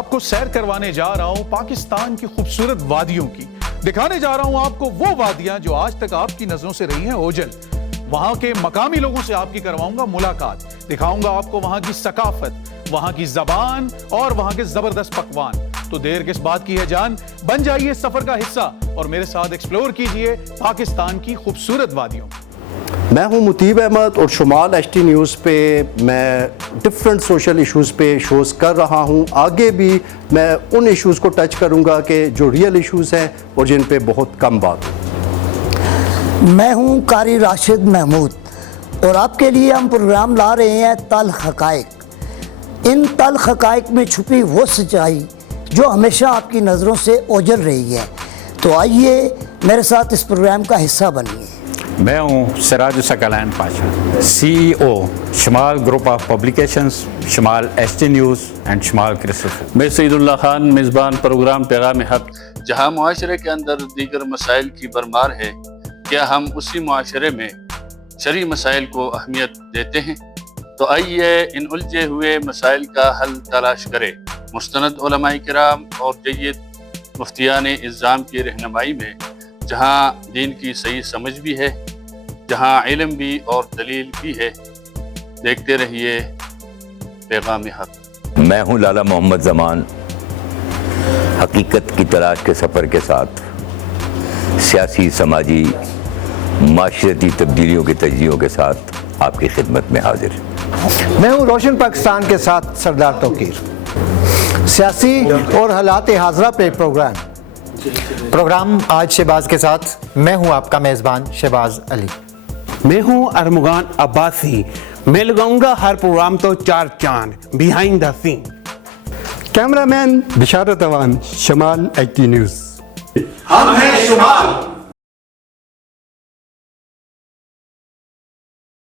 آپ کو سیر کروانے جا رہا ہوں پاکستان کی خوبصورت وادیوں کی. دکھانے جا رہا ہوں آپ کو وہ وادیاں جو آج تک آپ کی نظروں سے رہی ہیں اوجھل. وہاں کے مقامی لوگوں سے آپ کی کرواؤں گا ملاقات. دکھاؤں گا آپ کو وہاں کی ثقافت, وہاں کی زبان اور وہاں کے زبردست پکوان. تو دیر کس بات کی ہے جان, بن جائیے سفر کا حصہ اور میرے ساتھ ایکسپلور کیجئے پاکستان کی خوبصورت وادیوں. میں ہوں مطیب احمد اور شمال ایچ ٹی نیوز پہ میں ڈفرینٹ سوشل ایشوز پہ شوز کر رہا ہوں. آگے بھی میں ان ایشوز کو ٹچ کروں گا کہ جو ریئل ایشوز ہیں اور جن پہ بہت کم بات ہو. میں ہوں قاری راشد محمود اور آپ کے لیے ہم پروگرام لا رہے ہیں تلخ حقائق. ان تلخ حقائق میں چھپی وہ سچائی جو ہمیشہ آپ کی نظروں سے اوجھل رہی ہے. تو آئیے میرے ساتھ اس پروگرام کا حصہ بنیے. میں ہوں سراج الثقلین پاشا, سی ای او شمال گروپ آف پبلیکیشنز, شمال ایچ ٹی نیوز اینڈ شمال کرسٹل. میں سعید اللہ خان, میزبان پروگرام پیغام حق. جہاں معاشرے کے اندر دیگر مسائل کی بھرمار ہے, کیا ہم اسی معاشرے میں شرعی مسائل کو اہمیت دیتے ہیں؟ تو آئیے ان الجھے ہوئے مسائل کا حل تلاش کرے مستند علماء کرام اور جید مفتیان اعظام کی رہنمائی میں, جہاں دین کی صحیح سمجھ بھی ہے, جہاں علم بھی اور دلیل بھی ہے. دیکھتے رہیے پیغام حق. میں ہوں لالا محمد زمان, حقیقت کی تلاش کے سفر کے ساتھ سیاسی, سماجی, معاشرتی تبدیلیوں کے تجزیوں کے ساتھ آپ کی خدمت میں حاضر. میں ہوں روشن پاکستان کے ساتھ سردار توقیر, سیاسی اور حالات حاضرہ پہ پروگرام آج شہباز کے ساتھ. میں ہوں آپ کا میزبان شہباز علی. میں ہوں ارمغان عباسی, میں لگاؤں گا ہر پروگرام تو 4 چاند بیہائنڈ دا سین. کیمرہ مین بشارت اوان, شمال ایچ ٹی نیوز. ہم ہیں شمال.